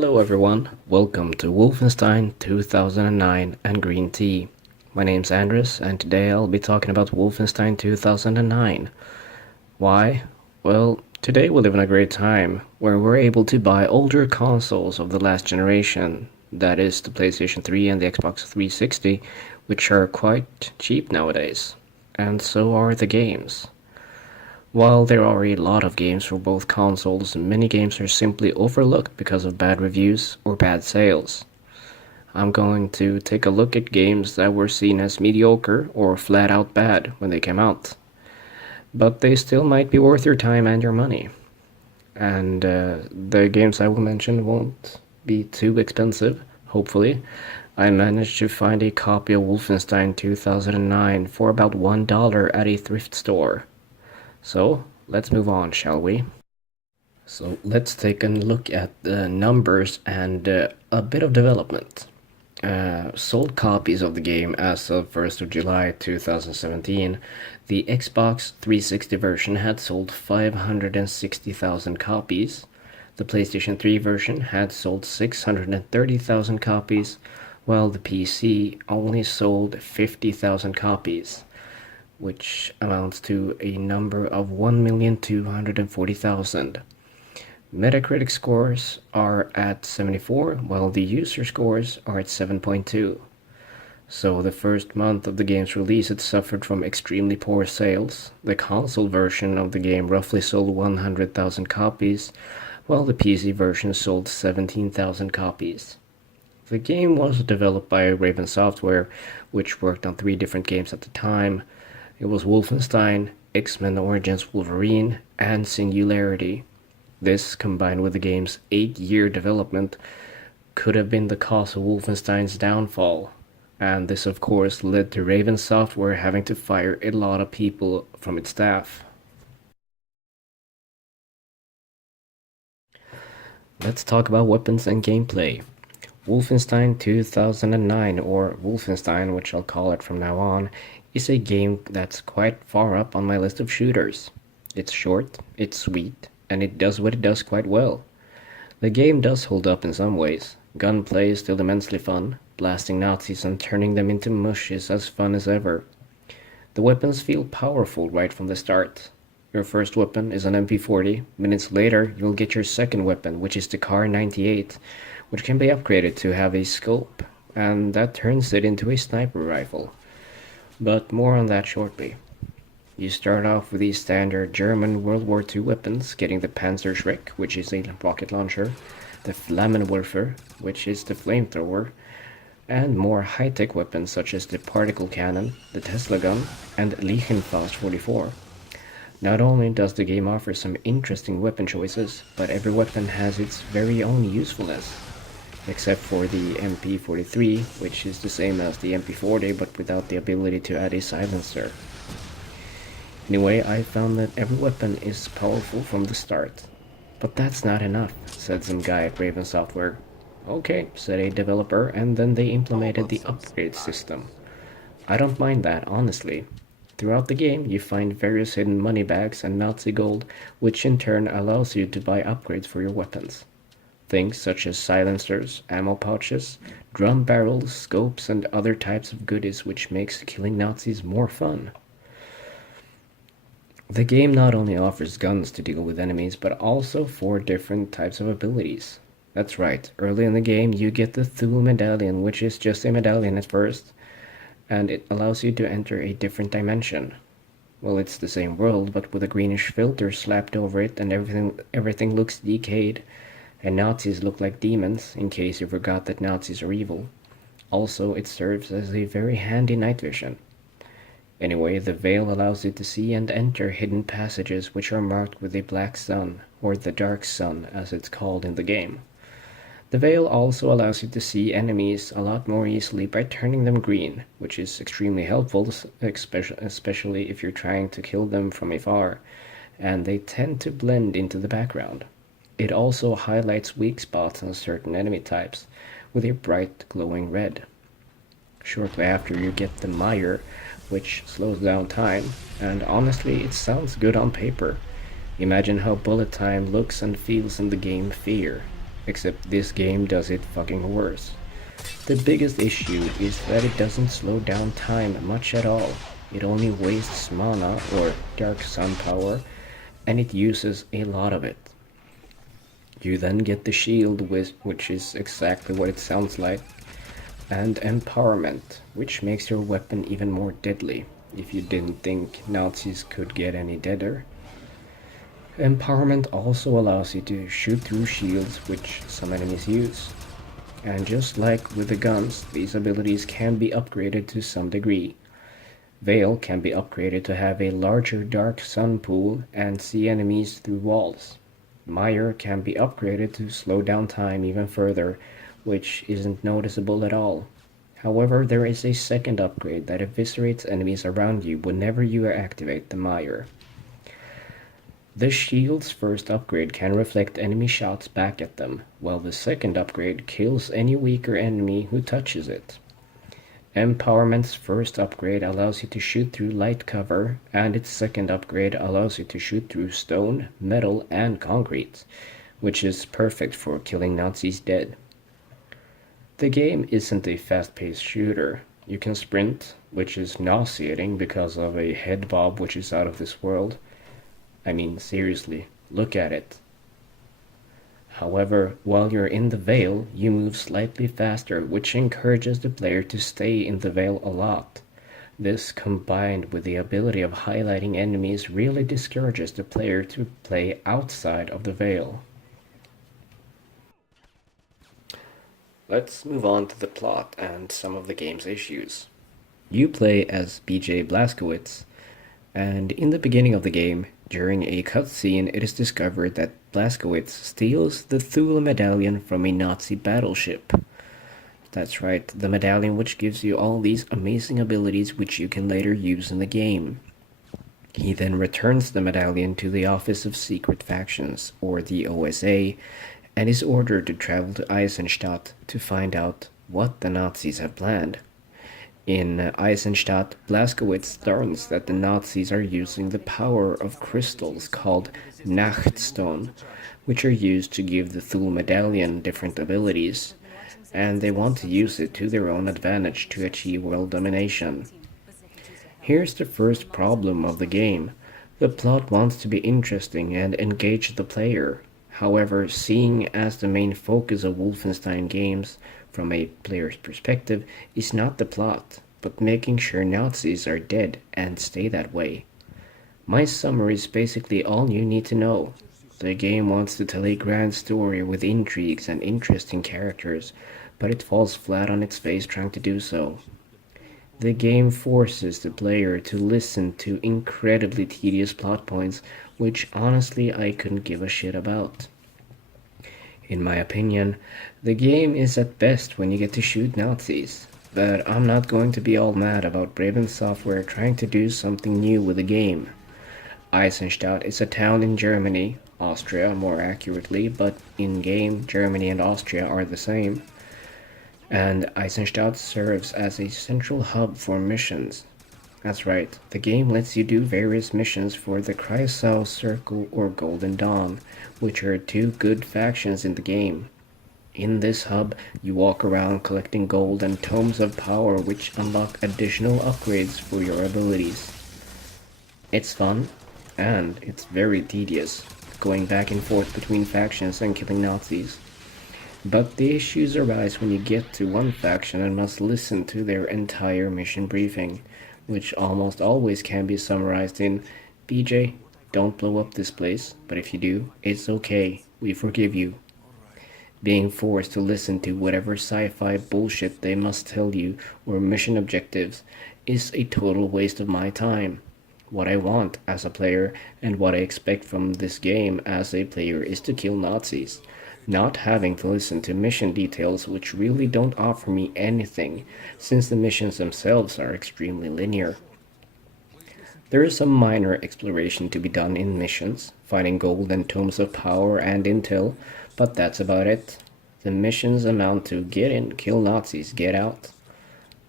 Hello everyone, welcome to Wolfenstein 2009 and Green Tea. My name's Andres and today I'll be talking about Wolfenstein 2009. Why? Well, today we live in a great time where we're able to buy older consoles of the last generation, that is the PlayStation 3 and the Xbox 360, which are quite cheap nowadays. And so are the games. While there are a lot of games for both consoles, many games are simply overlooked because of bad reviews or bad sales. I'm going to take a look at games that were seen as mediocre or flat out bad when they came out. But they still might be worth your time and your money. And the games I will mention won't be too expensive, hopefully. I managed to find a copy of Wolfenstein 2009 for about $1 at a thrift store. So, let's move on, shall we? So, let's take a look at the numbers and a bit of development. Sold copies of the game as of 1st of July 2017, the Xbox 360 version had sold 560,000 copies, the PlayStation 3 version had sold 630,000 copies, while the PC only sold 50,000 copies, which amounts to a number of 1,240,000. Metacritic scores are at 74, while the user scores are at 7.2. So the first month of the game's release it suffered from extremely poor sales. The console version of the game roughly sold 100,000 copies, while the PC version sold 17,000 copies. The game was developed by Raven Software, which worked on 3 different games at the time. It was Wolfenstein, X-Men Origins Wolverine, and Singularity. This, combined with the game's 8-year development, could have been the cause of Wolfenstein's downfall. And this of course led to Raven Software having to fire a lot of people from its staff. Let's talk about weapons and gameplay. Wolfenstein 2009, or Wolfenstein, which I'll call it from now on, is a game that's quite far up on my list of shooters. It's short, it's sweet, and it does what it does quite well. The game does hold up in some ways. Gunplay is still immensely fun. Blasting Nazis and turning them into mush is as fun as ever. The weapons feel powerful right from the start. Your first weapon is an MP40. Minutes later, you'll get your second weapon, which is the Kar-98, which can be upgraded to have a scope, and that turns it into a sniper rifle. But more on that shortly. You start off with the standard German World War II weapons, getting the Panzerschreck, which is a rocket launcher, the Flammenwerfer, which is the flamethrower, and more high-tech weapons such as the particle cannon, the Tesla gun, and Leichenfast 44. Not only does the game offer some interesting weapon choices, but every weapon has its very own usefulness. Except for the MP43, which is the same as the MP40 but without the ability to add a silencer. Anyway, I found that every weapon is powerful from the start. But that's not enough, said some guy at Raven Software. Okay, said a developer, and then they implemented the upgrade system. I don't mind that, honestly. Throughout the game, you find various hidden money bags and Nazi gold, which in turn allows you to buy upgrades for your weapons. Things such as silencers, ammo pouches, drum barrels, scopes, and other types of goodies which makes killing Nazis more fun. The game not only offers guns to deal with enemies, but also 4 different types of abilities. That's right, early in the game you get the Thule medallion, which is just a medallion at first, and it allows you to enter a different dimension. Well, it's the same world, but with a greenish filter slapped over it, and everything looks decayed. And Nazis look like demons, in case you forgot that Nazis are evil. Also, it serves as a very handy night vision. Anyway, the veil allows you to see and enter hidden passages which are marked with a black sun, or the dark sun as it's called in the game. The veil also allows you to see enemies a lot more easily by turning them green, which is extremely helpful, especially if you're trying to kill them from afar, and they tend to blend into the background. It also highlights weak spots on certain enemy types with a bright glowing red. Shortly after you get the Meyer, which slows down time, and honestly it sounds good on paper. Imagine how bullet time looks and feels in the game Fear. except this game does it fucking worse. The biggest issue is that it doesn't slow down time much at all. It only wastes mana or dark sun power, and it uses a lot of it. You then get the shield, which is exactly what it sounds like, and empowerment, which makes your weapon even more deadly, if you didn't think Nazis could get any deader. Empowerment also allows you to shoot through shields, which some enemies use. And just like with the guns, these abilities can be upgraded to some degree. Veil can be upgraded to have a larger dark sun pool and see enemies through walls. Mire can be upgraded to slow down time even further, which isn't noticeable at all. However, there is a second upgrade that eviscerates enemies around you whenever you activate the Mire. The shield's first upgrade can reflect enemy shots back at them, while the second upgrade kills any weaker enemy who touches it. Empowerment's first upgrade allows you to shoot through light cover, and its second upgrade allows you to shoot through stone, metal, and concrete, which is perfect for killing Nazis dead. The game isn't a fast-paced shooter. You can sprint, which is nauseating because of a head bob which is out of this world. I mean, seriously, look at it. However, while you're in the Veil, you move slightly faster, which encourages the player to stay in the Veil a lot. This, combined with the ability of highlighting enemies, really discourages the player to play outside of the Veil. Let's move on to the plot and some of the game's issues. You play as BJ Blazkowicz, and in the beginning of the game, during a cutscene, it is discovered that Blazkowicz steals the Thule medallion from a Nazi battleship. That's right, the medallion which gives you all these amazing abilities which you can later use in the game. He then returns the medallion to the Office of Secret Factions, or the OSA, and is ordered to travel to Eisenstadt to find out what the Nazis have planned. In Eisenstadt, Blazkowicz learns that the Nazis are using the power of crystals called Nachtstone, which are used to give the Thule medallion different abilities, and they want to use it to their own advantage to achieve world domination. Here's the first problem of the game. The plot wants to be interesting and engage the player. However, seeing as the main focus of Wolfenstein games from a player's perspective is not the plot, but making sure Nazis are dead and stay that way. My summary is basically all you need to know. The game wants to tell a grand story with intrigues and interesting characters, but it falls flat on its face trying to do so. The game forces the player to listen to incredibly tedious plot points, which honestly I couldn't give a shit about. In my opinion, the game is at best when you get to shoot Nazis, but I'm not going to be all mad about Braven Software trying to do something new with the game. Eisenstadt is a town in Germany, Austria more accurately, but in-game Germany and Austria are the same. And Eisenstadt serves as a central hub for missions. That's right, the game lets you do various missions for the Kreisau Circle or Golden Dawn, which are two good factions in the game. In this hub, you walk around collecting gold and tomes of power which unlock additional upgrades for your abilities. It's fun, and it's very tedious, going back and forth between factions and killing Nazis. But the issues arise when you get to one faction and must listen to their entire mission briefing, which almost always can be summarized in, BJ, don't blow up this place, but if you do, it's okay, we forgive you. Being forced to listen to whatever sci-fi bullshit they must tell you or mission objectives is a total waste of my time. What I want as a player and what I expect from this game as a player is to kill Nazis, not having to listen to mission details which really don't offer me anything, since the missions themselves are extremely linear. There is some minor exploration to be done in missions, finding gold and tomes of power and intel, but that's about it. The missions amount to get in, kill Nazis, get out.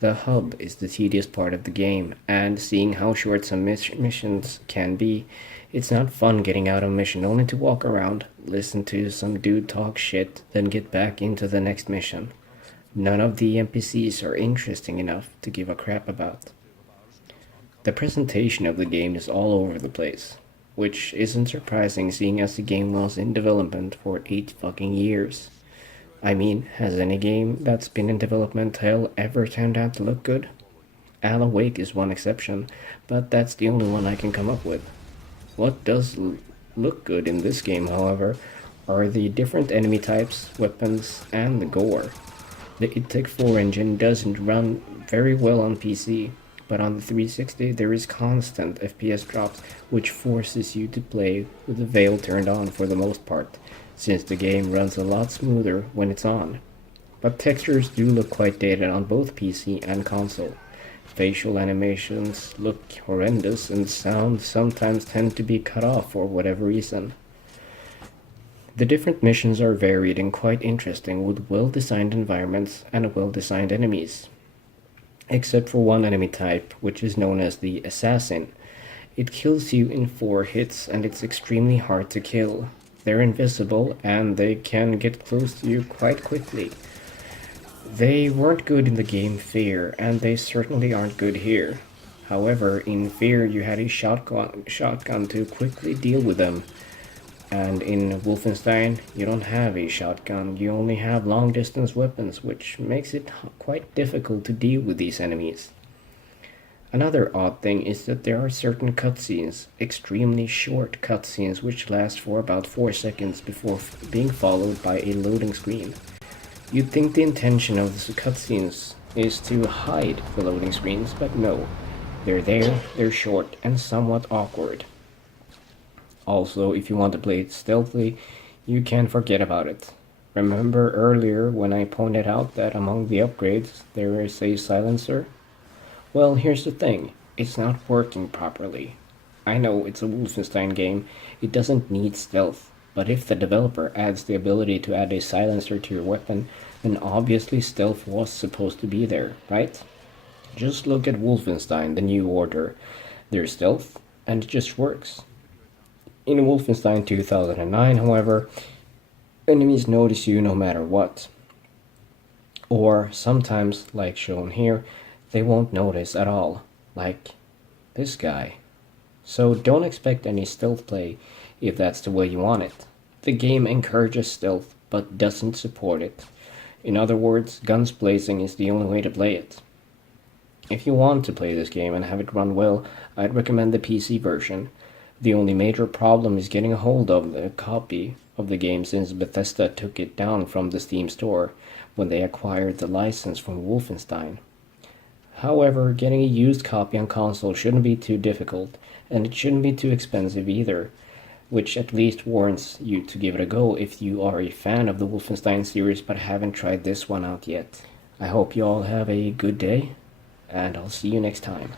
The hub is the tedious part of the game, and seeing how short some missions can be, it's not fun getting out of a mission only to walk around, listen to some dude talk shit, then get back into the next mission. None of the NPCs are interesting enough to give a crap about. The presentation of the game is all over the place, which isn't surprising seeing as the game was in development for 8 fucking years. I mean, has any game that's been in development hell ever turned out to look good? Alan Wake is one exception, but that's the only one I can come up with. What does look good in this game, however, are the different enemy types, weapons, and the gore. The id Tech 4 engine doesn't run very well on PC, but on the 360 there is constant FPS drops, which forces you to play with the veil turned on for the most part, since the game runs a lot smoother when it's on. But textures do look quite dated on both PC and console. Facial animations look horrendous, and sound sometimes tend to be cut off for whatever reason. The different missions are varied and quite interesting, with well-designed environments and well-designed enemies. Except for one enemy type, which is known as the Assassin. It kills you in 4 hits, and it's extremely hard to kill. They're invisible, and they can get close to you quite quickly. They weren't good in the game Fear, and they certainly aren't good here. However, in Fear you had a shotgun to quickly deal with them, and in Wolfenstein you don't have a shotgun, you only have long distance weapons, which makes it quite difficult to deal with these enemies. Another odd thing is that there are certain cutscenes, extremely short cutscenes, which last for about 4 seconds before being followed by a loading screen. You'd think the intention of the cutscenes is to hide the loading screens, but no. They're there, they're short, and somewhat awkward. Also, if you want to play it stealthily, you can forget about it. Remember earlier when I pointed out that among the upgrades there is a silencer? Well, here's the thing, it's not working properly. I know it's a Wolfenstein game, it doesn't need stealth, but if the developer adds the ability to add a silencer to your weapon, then obviously stealth was supposed to be there, right? Just look at Wolfenstein: The New Order. There's stealth, and it just works. In Wolfenstein 2009, however, enemies notice you no matter what. Or sometimes, like shown here, they won't notice at all, like this guy. So don't expect any stealth play if that's the way you want it. The game encourages stealth, but doesn't support it. In other words, guns blazing is the only way to play it. If you want to play this game and have it run well, I'd recommend the PC version. The only major problem is getting a hold of a copy of the game, since Bethesda took it down from the Steam store when they acquired the license from Wolfenstein. However, getting a used copy on console shouldn't be too difficult, and it shouldn't be too expensive either, which at least warrants you to give it a go if you are a fan of the Wolfenstein series but haven't tried this one out yet. I hope you all have a good day, and I'll see you next time.